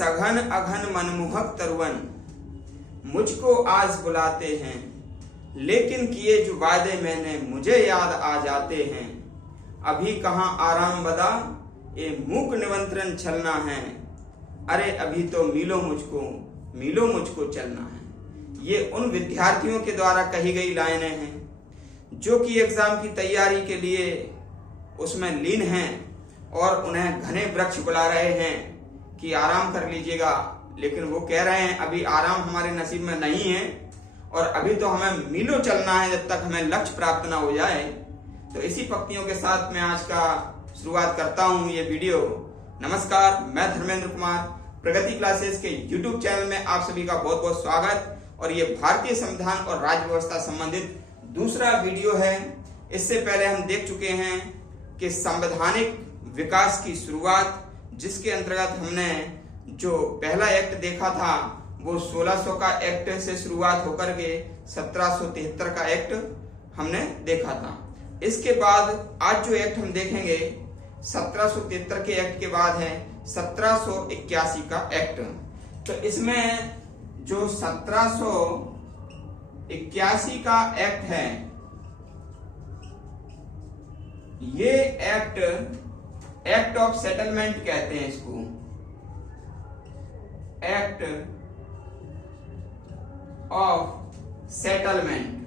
सघन अघन मनमोहक तरुवन मुझको आज बुलाते हैं, लेकिन किए जो वादे मैंने मुझे याद आ जाते हैं। अभी कहाँ आराम बदा ये मूक निमंत्रण छलना है, अरे अभी तो मिलो मुझको चलना है। ये उन विद्यार्थियों के द्वारा कही गई लाइनें हैं जो कि एग्जाम की तैयारी के लिए उसमें लीन हैं और उन्हें घने वृक्ष बुला रहे हैं कि आराम कर लीजिएगा, लेकिन वो कह रहे हैं अभी आराम हमारे नसीब में नहीं है और अभी तो हमें मीलों चलना है जब तक हमें लक्ष्य प्राप्त ना हो जाए। तो इसी पंक्तियों के साथ मैं आज का शुरुआत करता हूँ ये वीडियो। नमस्कार, मैं धर्मेंद्र कुमार, प्रगति क्लासेस के YouTube चैनल में आप सभी का बहुत बहुत स्वागत। और ये भारतीय संविधान और राज्य व्यवस्था संबंधित दूसरा वीडियो है। इससे पहले हम देख चुके हैं कि संवैधानिक विकास की शुरुआत, जिसके अंतर्गत हमने जो पहला एक्ट देखा था वो 1600 का एक्ट से शुरुआत होकर के 1773 का एक्ट हमने देखा था। इसके बाद आज जो एक्ट हम देखेंगे 1773 के एक्ट के बाद है 1781 का एक्ट। तो इसमें जो 1781 का एक्ट है, ये एक्ट ऑफ सेटलमेंट कहते हैं इसको, एक्ट ऑफ सेटलमेंट।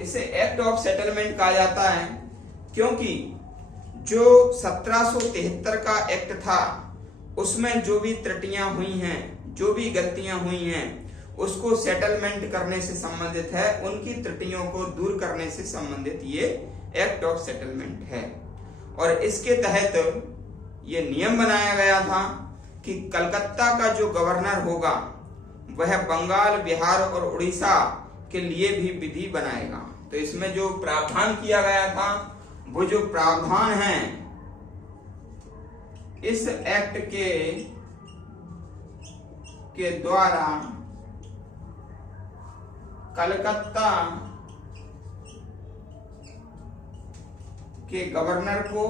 इसे एक्ट ऑफ सेटलमेंट कहा जाता है क्योंकि जो 1773 का एक्ट था उसमें जो भी त्रुटियां हुई हैं, जो भी गलतियां हुई हैं, उसको सेटलमेंट करने से संबंधित है, उनकी त्रुटियों को दूर करने से संबंधित ये एक्ट ऑफ सेटलमेंट है। और इसके तहत ये नियम बनाया गया था कि कलकत्ता का जो गवर्नर होगा वह बंगाल, बिहार और उड़ीसा के लिए भी विधि बनाएगा। तो इसमें जो प्रावधान किया गया था वो जो प्रावधान है इस एक्ट के द्वारा कलकत्ता के गवर्नर को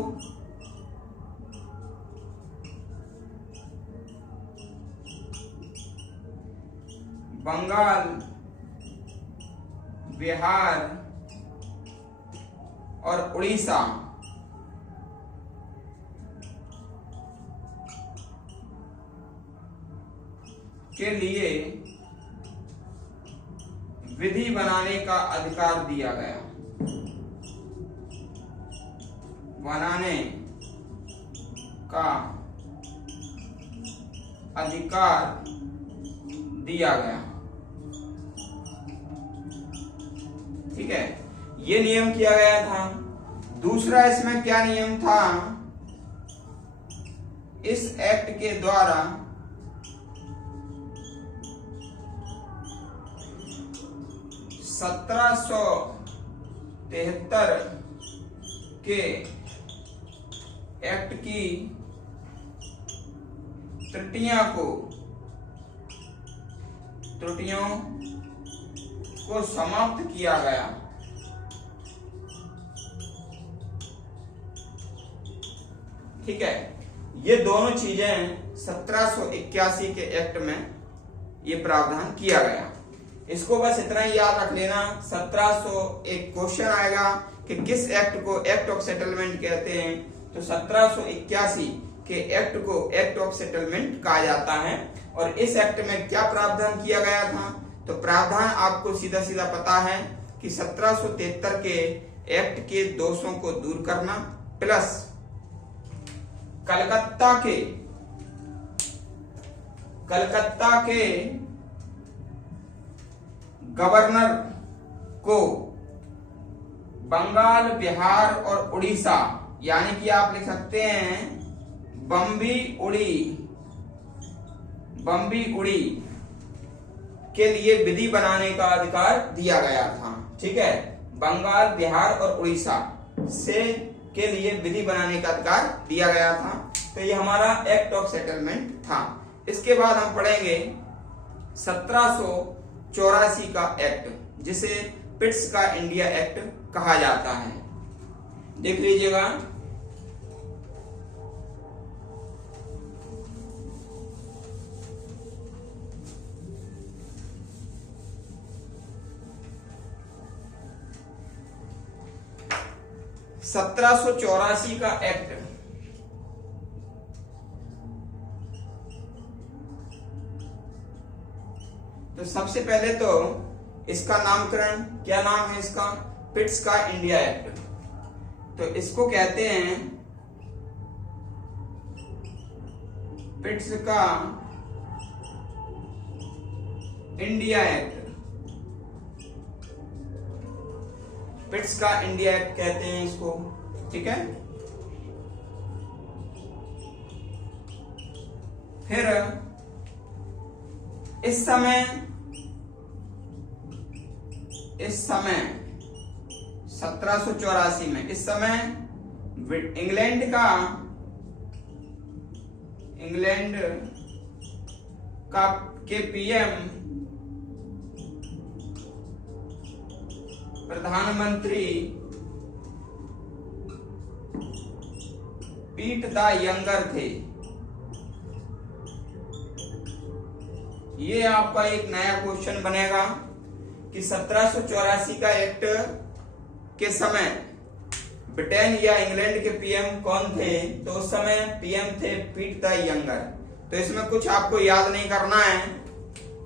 बंगाल, बिहार और उड़ीसा के लिए विधि बनाने का अधिकार दिया गया, बनाने का अधिकार दिया गया। ठीक है, ये नियम किया गया था। दूसरा इसमें क्या नियम था, इस एक्ट के द्वारा सत्रह के एक्ट की त्रुटियों को समाप्त किया गया। ठीक है, ये दोनों चीजें 1781 के एक्ट में ये प्रावधान किया गया। इसको बस इतना ही याद रख लेना। 1700 एक क्वेश्चन आएगा कि किस एक्ट को एक्ट ऑफ सेटलमेंट कहते हैं, तो 1781 के एक्ट को एक्ट ऑफ सेटलमेंट कहा जाता है। और इस एक्ट में क्या प्रावधान किया गया था, तो प्रावधान आपको सीधा सीधा पता है कि 1773 के एक्ट के दोषों को दूर करना, प्लस कलकत्ता के गवर्नर को बंगाल, बिहार और उड़ीसा, यानी कि आप लिख सकते हैं बम्बी उड़ी के लिए विधि बनाने का अधिकार दिया गया था। ठीक है, बंगाल, बिहार और उड़ीसा से के लिए विधि बनाने का अधिकार दिया गया था। तो ये हमारा एक्ट ऑफ सेटलमेंट था। इसके बाद हम पढ़ेंगे 1784 का एक्ट, जिसे पिट्स का इंडिया एक्ट कहा जाता है। देख लीजिएगा। (1784) का एक्ट, तो सबसे पहले तो इसका नामकरण, क्या नाम है इसका? पिट्स का इंडिया एक्ट। तो इसको कहते हैं पिट्स का इंडिया एक्ट। पिट्स का इंडिया एक्ट कहते हैं इसको, ठीक है। फिर इस समय 1784 में, इस समय इंग्लैंड का के पीएम, प्रधानमंत्री पीट द यंगर थे। ये आपका एक नया क्वेश्चन बनेगा कि 1784 का एक्ट के समय ब्रिटेन या इंग्लैंड के पीएम कौन थे? तो उस समय पीएम थे पीट द यंगर। तो इसमें कुछ आपको याद नहीं करना है।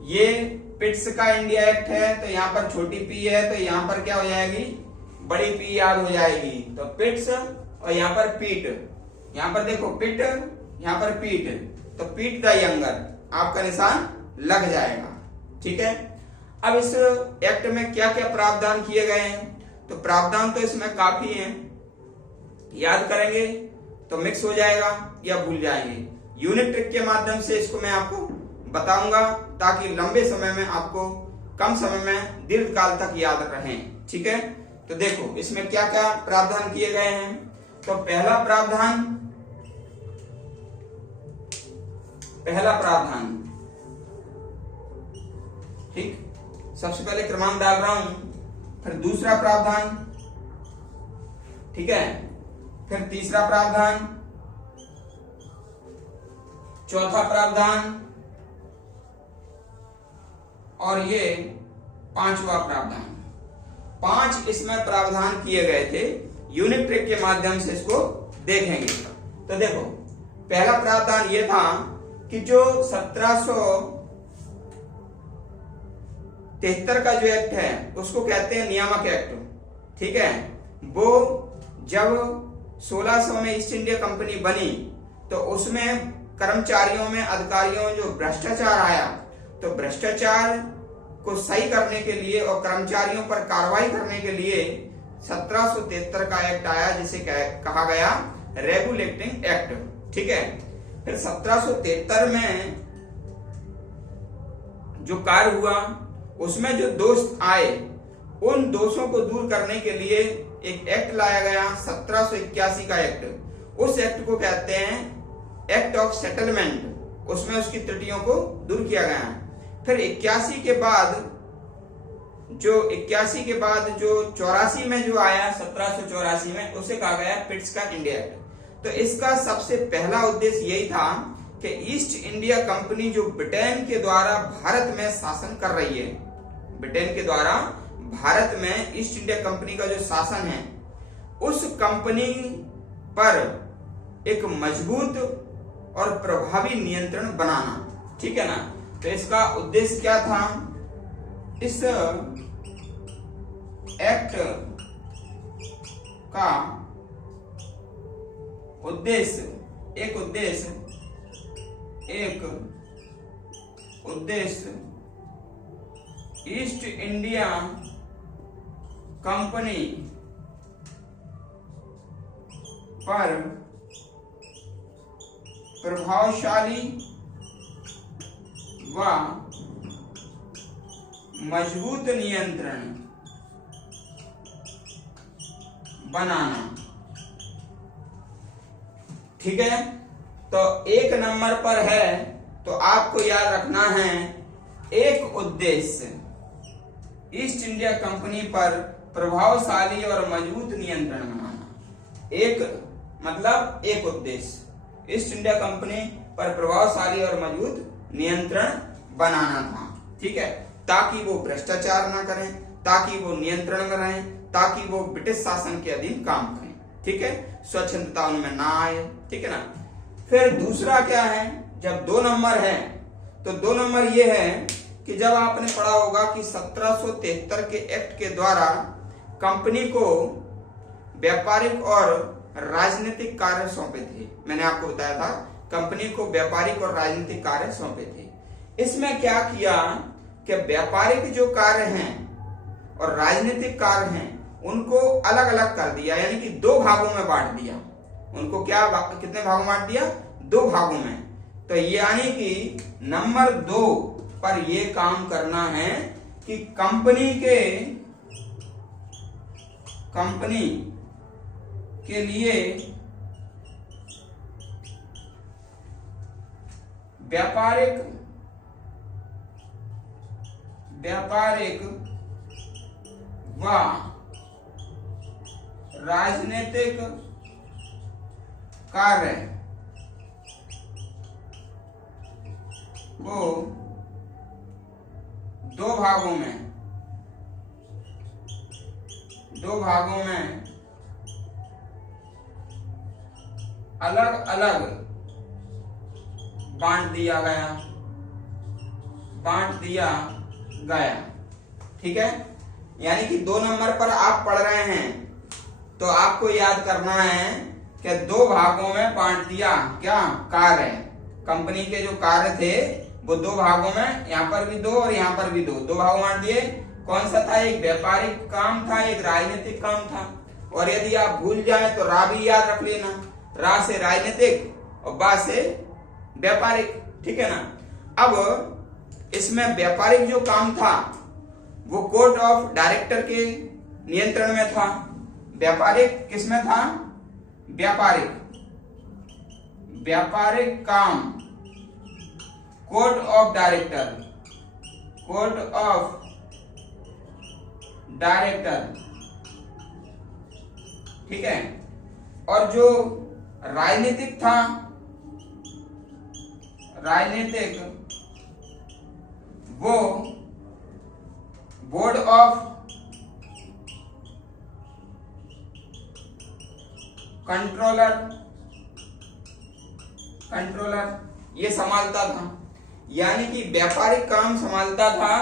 ये पिट्स का इंडिया एक्ट है, तो यहाँ पर छोटी पी है, तो यहाँ पर क्या हो जाएगी? बड़ी पी याद हो जाएगी। तो पिट्स और यहाँ पर पीट, यहाँ पर देखो पिट, यहाँ पर पीट, तो पीट द यंगर आपका निशान लग जाएगा, ठीक है। अब इस एक्ट में क्या क्या प्रावधान किए गए हैं? तो प्रावधान तो इसमें काफी हैं, याद करेंगे तो मिक्स हो जाएगा या भूल जाएंगे। यूनिट ट्रिक के माध्यम से इसको मैं आपको बताऊंगा ताकि लंबे समय में आपको कम समय में दीर्घ काल तक याद रहें, ठीक है। तो देखो इसमें क्या क्या प्रावधान किए गए हैं। तो पहला प्रावधान, ठीक, सबसे पहले क्रमांक डाल रहा हूं, फिर दूसरा प्रावधान, ठीक है, फिर तीसरा प्रावधान, चौथा प्रावधान और ये पांचवा प्रावधान। 5 इसमें प्रावधान किए गए थे। यूनिट ट्रिक के माध्यम से इसको देखेंगे। तो देखो पहला प्रावधान ये था कि जो 1773 का जो एक्ट है उसको कहते हैं नियामक एक्ट, ठीक है। वो जब 1600 में ईस्ट इंडिया कंपनी बनी तो उसमें कर्मचारियों में, अधिकारियों में जो भ्रष्टाचार आया, तो भ्रष्टाचार को सही करने के लिए और कर्मचारियों पर कार्रवाई करने के लिए 1773 का एक्ट आया, जिसे कहा गया रेगुलेटिंग एक्ट, ठीक है। फिर 1773 में जो कार्य हुआ उसमें जो दोष आए, उन दोषों को दूर करने के लिए एक एक्ट लाया गया, 1781 का एक्ट। उस एक्ट को कहते हैं एक्ट ऑफ सेटलमेंट। उसमें उसकी त्रुटियों को दूर किया गया है। फिर 81 के बाद जो 84 में जो आया, 1784 में, उसे कहा गया पिट्स का इंडिया एक्ट। तो इसका सबसे पहला उद्देश्य यही था कि ईस्ट इंडिया कंपनी जो ब्रिटेन के द्वारा भारत में शासन कर रही है, ब्रिटेन के द्वारा भारत में ईस्ट इंडिया कंपनी का जो शासन है, उस कंपनी पर एक मजबूत और प्रभावी नियंत्रण बनाना, ठीक है ना। तो इसका उद्देश्य क्या था? इस एक्ट का उद्देश्य, एक उद्देश्य ईस्ट इंडिया कंपनी पर प्रभावशाली व मजबूत नियंत्रण बनाना, ठीक है। तो 1 नंबर पर है, तो आपको याद रखना है एक उद्देश्य ईस्ट इंडिया कंपनी पर प्रभावशाली और मजबूत नियंत्रण बनाना। एक मतलब एक उद्देश्य ईस्ट इंडिया कंपनी पर प्रभावशाली और मजबूत नियंत्रण बनाना था। ठीक है, ताकि वो भ्रष्टाचार ना करें, ताकि वो नियंत्रण में रहें, ताकि वो ब्रिटिश शासन के अधीन काम करें। ठीक है, स्वच्छंदता उनमें ना आए। ठीक है ना। फिर दूसरा क्या है, जब 2 नंबर है तो 2 नंबर ये है कि जब आपने पढ़ा होगा कि 1773 के एक्ट के द्वारा कंपनी को व्यापारिक और राजनीतिक कार्य सौंपे थे। मैंने आपको बताया था कंपनी को व्यापारिक और राजनीतिक कार्य सौंपे थे। इसमें क्या किया कि व्यापारिक जो कार्य हैं और राजनीतिक कार्य हैं उनको अलग अलग कर दिया, यानी कि 2 भागों में बांट दिया। उनको क्या कितने भागों में बांट दिया? 2 भागों में। तो यानी कि नंबर 2 पर ये काम करना है कि कंपनी के लिए व्यापारिक व राजनीतिक कार्य को 2 भागों में अलग अलग बांट दिया गया। ठीक है, यानी कि 2 नंबर पर आप पढ़ रहे हैं तो आपको याद करना है कि 2 भागों में बांट दिया। क्या कार्य, कंपनी के जो कार्य थे वो 2 भागों में, यहाँ पर भी 2 और यहाँ पर भी 2 भागों में बांट दिए। कौन सा था? एक व्यापारिक काम था, एक राजनीतिक काम था। और यदि आप भूल जाए तो रा भी याद रख लेना, रा से राजनीतिक और बा से व्यापारिक। ठीक है ना। अब इसमें व्यापारिक जो काम था वो कोर्ट ऑफ डायरेक्टर के नियंत्रण में था। व्यापारिक किसमें था? व्यापारिक काम कोर्ट ऑफ डायरेक्टर। ठीक है, और जो राजनीतिक था, वो बोर्ड ऑफ कंट्रोलर ये संभालता था। यानी कि व्यापारिक काम संभालता था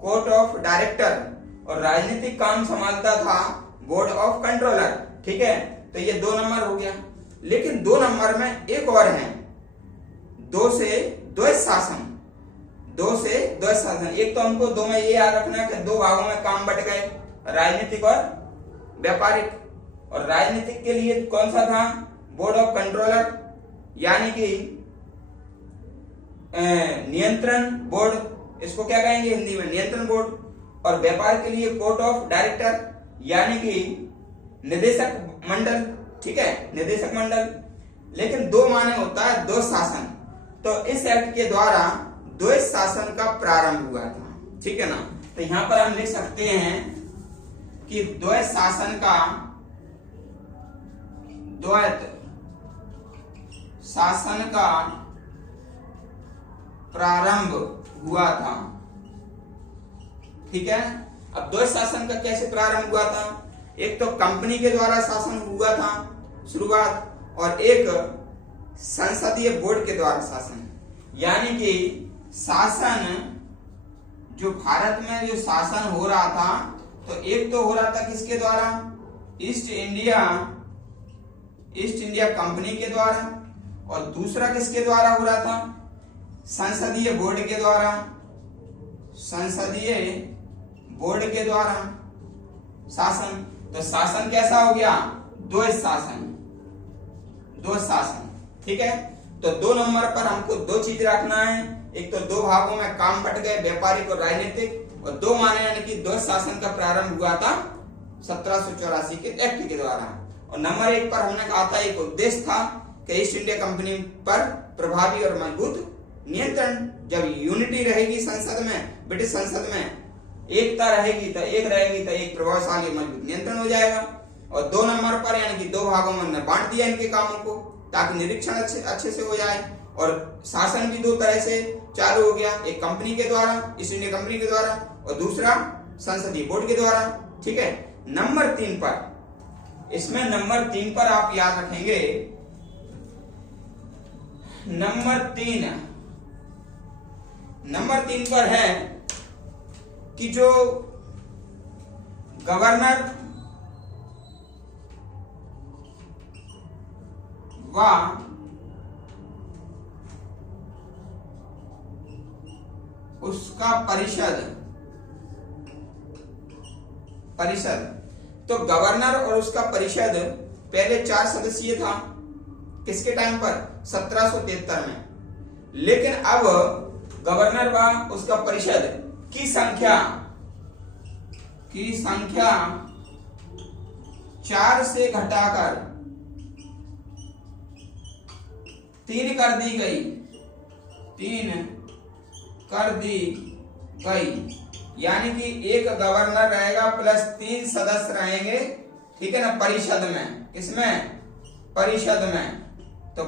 कोर्ट ऑफ डायरेक्टर और राजनीतिक काम संभालता था बोर्ड ऑफ कंट्रोलर। ठीक है, तो ये 2 नंबर हो गया। लेकिन 2 नंबर में एक और है, 2 से द्वैत शासन। एक तो हमको 2 में ये याद रखना है कि 2 भागों में काम बट गए, राजनीतिक और व्यापारिक। और राजनीतिक के लिए कौन सा था? बोर्ड ऑफ कंट्रोलर, यानी कि नियंत्रण बोर्ड, इसको क्या कहेंगे हिंदी में? नियंत्रण बोर्ड। और व्यापार के लिए कोर्ट ऑफ डायरेक्टर, यानी कि निदेशक मंडल। ठीक है, निदेशक मंडल। लेकिन 2 माने होता है द्वैत शासन। तो इस एक्ट के द्वारा द्वैत शासन का प्रारंभ हुआ था। ठीक है ना। तो यहां पर हम लिख सकते हैं कि द्वैत शासन का प्रारंभ हुआ था। ठीक है, अब द्वैत शासन का कैसे प्रारंभ हुआ था? एक तो कंपनी के द्वारा शासन हुआ था शुरुआत, और एक संसदीय बोर्ड के द्वारा शासन। यानी कि शासन जो भारत में जो शासन हो रहा था, तो एक तो हो रहा था किसके द्वारा? ईस्ट इंडिया कंपनी के द्वारा, और दूसरा किसके द्वारा हो रहा था? संसदीय बोर्ड के द्वारा। शासन। तो शासन कैसा हो गया? द्वैत शासन। ठीक है, तो 2 नंबर पर हमको 2 चीज रखना है। एक तो 2 भागों में काम बट गए, व्यापारिक और राजनीतिक, और 2 माने यानी कि द्वैत शासन का प्रारंभ हुआ था 1784 के एक्ट के द्वारा। और नंबर 1 पर हमने कहा था एक उद्देश्य था कि ईस्ट इंडिया कंपनी पर प्रभावी और मजबूत नियंत्रण। जब यूनिटी रहेगी संसद में, ब्रिटिश संसद में एकता रहेगी तो एक प्रभावशाली मजबूत नियंत्रण हो जाएगा। और 2 नंबर पर यानी कि 2 भागों में बांट दिया इनके कामों को, ताकि निरीक्षण अच्छे से हो जाए। और शासन भी 2 तरह से चालू हो गया, एक कंपनी के द्वारा, ईस्ट इंडिया कंपनी के द्वारा, और दूसरा संसदीय बोर्ड के द्वारा। ठीक है। नंबर 3 पर, इसमें नंबर 3 पर आप याद रखेंगे, नंबर 3 पर है कि जो गवर्नर व उसका परिषद, तो गवर्नर और उसका परिषद पहले 4 सदस्यीय था, किसके टाइम पर? 1773 में। लेकिन अब गवर्नर व उसका परिषद की संख्या 4 से घटाकर 3 कर दी गई। यानी कि एक गवर्नर रहेगा प्लस 3 सदस्य रहेंगे, ठीक है ना, परिषद में। किसमें? परिषद में। तो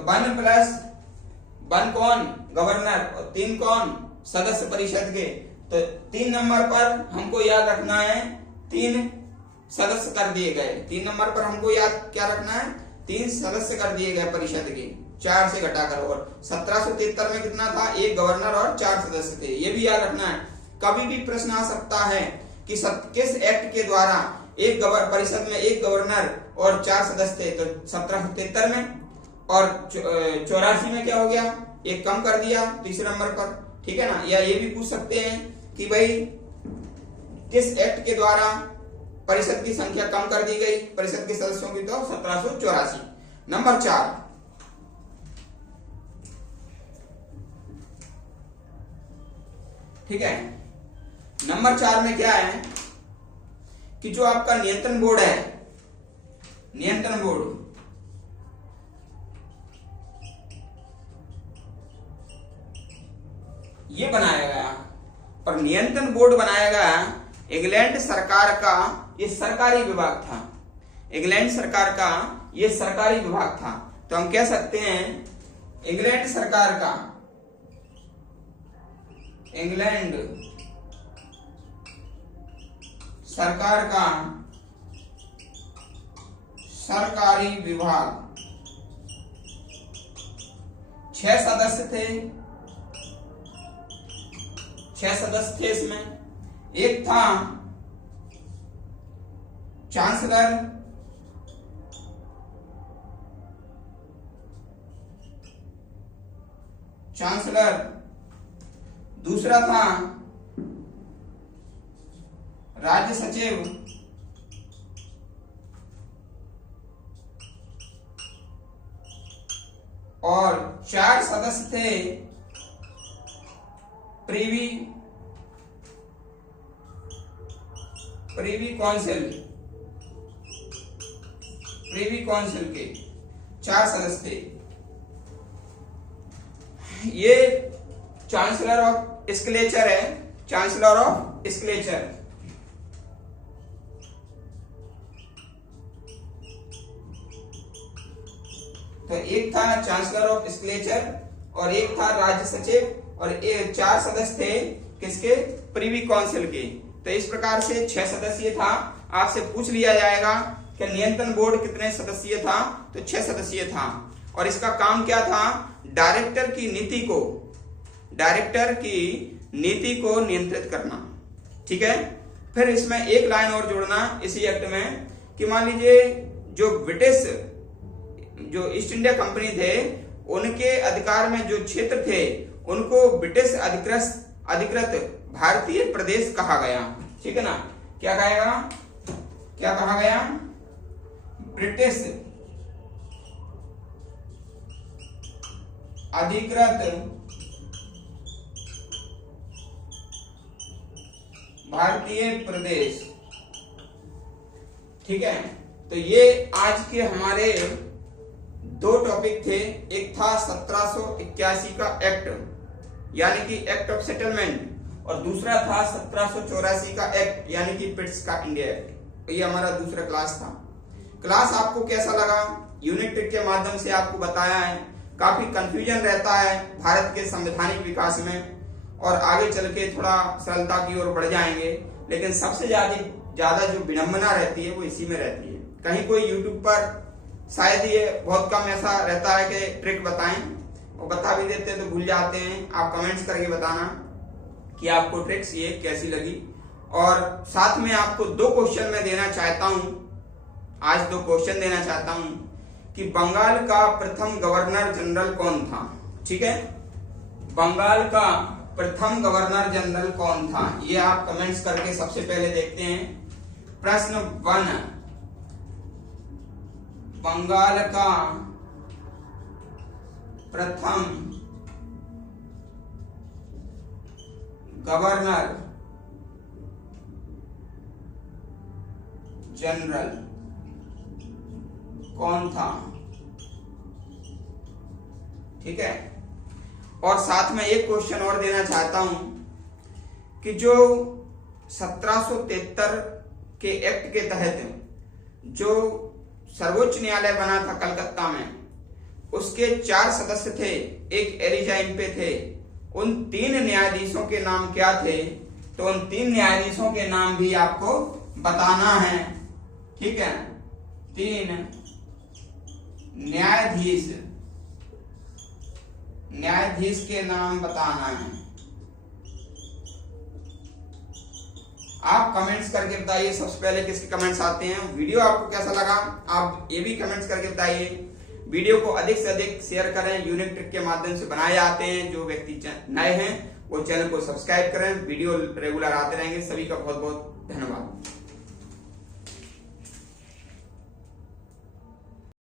1 कौन? गवर्नर, और 3 कौन? सदस्य परिषद के। तो 3 नंबर पर हमको याद रखना है 3 सदस्य कर दिए गए। 3 नंबर पर हमको याद क्या रखना है? 3 सदस्य कर दिए गए परिषद के, 4 से घटाकर। और 1773 में कितना था? 1 गवर्नर और 4 सदस्य थे। ये भी याद रखना है। कभी भी प्रश्न आ सकता है कि किस एक्ट के द्वारा एक परिषद में 1 गवर्नर और 4 सदस्य थे? तो 1773 में। और 84 में क्या हो गया? 1 कम कर दिया तीसरे नंबर पर, ठीक है ना। या ये भी पूछ सकते हैं कि भाई किस एक्ट के द्वारा परिषद की संख्या कम कर दी गई परिषद के सदस्यों की? तो 1784। नंबर 4, ठीक है। नंबर 4 में क्या है कि जो आपका नियंत्रण बोर्ड है, नियंत्रण बोर्ड, ये बनाया गया। पर नियंत्रण बोर्ड बनाया गया इंग्लैंड सरकार का, ये सरकारी विभाग था। इंग्लैंड सरकार का ये सरकारी विभाग था। तो हम कह सकते हैं इंग्लैंड सरकार का, इंग्लैंड सरकार का सरकारी विभाग। 6 सदस्य थे, 6 सदस्य थे इसमें। एक था चांसलर, दूसरा था राज्य सचिव, और 4 सदस्य थे प्रीवी काउंसिल के 4 सदस्य थे। ये चांसलर ऑफ स्क्लेचर है, चांसलर ऑफ स्क्लेचर। तो एक था चांसलर ऑफ स्क्लेचर और एक था राज्य सचिव और 4 सदस्य थे किसके? प्रीवी काउंसिल के। तो इस प्रकार से 6 सदस्यीय था। आपसे पूछ लिया जाएगा कि नियंत्रण बोर्ड कितने सदस्यीय था? तो 6 सदस्यीय था। और इसका काम क्या था? डायरेक्टर की नीति को नियंत्रित करना, ठीक है। फिर इसमें एक लाइन और जोड़ना इसी एक्ट में कि मान लीजिए जो ब्रिटिश, जो ईस्ट इंडिया कंपनी थे, उनके अधिकार में जो क्षेत्र थे उनको ब्रिटिश अधिकृत भारतीय प्रदेश कहा गया, ठीक है ना। क्या कहा गया? ब्रिटिश अधिकृत भारतीय प्रदेश, ठीक है। तो ये आज के हमारे 2 टॉपिक थे। एक था 1781 का एक्ट यानी कि एक्ट ऑफ सेटलमेंट, और दूसरा था 1784 का एक्ट यानी कि पिट्स का इंडिया एक्ट। ये हमारा दूसरा क्लास था। क्लास आपको कैसा लगा? यूनिक ट्रिक के माध्यम से आपको बताया है। काफी कंफ्यूजन रहता है भारत के संवैधानिक विकास में, और आगे चल के थोड़ा सरलता की ओर बढ़ जाएंगे, लेकिन सबसे ज्यादा जो विडंबना रहती है वो इसी में रहती है। कहीं कोई यूट्यूब पर शायद ये बहुत कम ऐसा रहता है कि ट्रिक बताएं, और बता भी देते हैं तो भूल जाते हैं। आप कमेंट्स करके बताना कि आपको ट्रिक्स ये कैसी लगी। और साथ में आपको 2 क्वेश्चन मैं देना चाहता हूं, आज 2 क्वेश्चन देना चाहता हूं कि बंगाल का प्रथम गवर्नर जनरल कौन था? ठीक है, बंगाल का प्रथम गवर्नर जनरल कौन था? ये आप कमेंट्स करके सबसे पहले देखते हैं। प्रश्न 1, बंगाल का प्रथम गवर्नर जनरल कौन था? ठीक है, और साथ में एक क्वेश्चन और देना चाहता हूं कि जो 1773 के एक्ट के तहत जो सर्वोच्च न्यायालय बना था कलकत्ता में, उसके 4 सदस्य थे, एक एलिजा इम्पे थे। उन 3 न्यायाधीशों के नाम क्या थे? तो उन 3 न्यायाधीशों के नाम भी आपको बताना है। ठीक है, 3 न्यायाधीश के नाम बताना है। आप कमेंट्स करके बताइए सबसे पहले किसके कमेंट्स आते हैं। वीडियो आपको कैसा लगा आप ये भी कमेंट्स करके बताइए। वीडियो को अधिक से अधिक शेयर करें, यूनिक ट्रिक के माध्यम से बनाए जाते हैं। जो व्यक्ति नए हैं वो चैनल को सब्सक्राइब करें, वीडियो रेगुलर आते रहेंगे। सभी का बहुत बहुत धन्यवाद।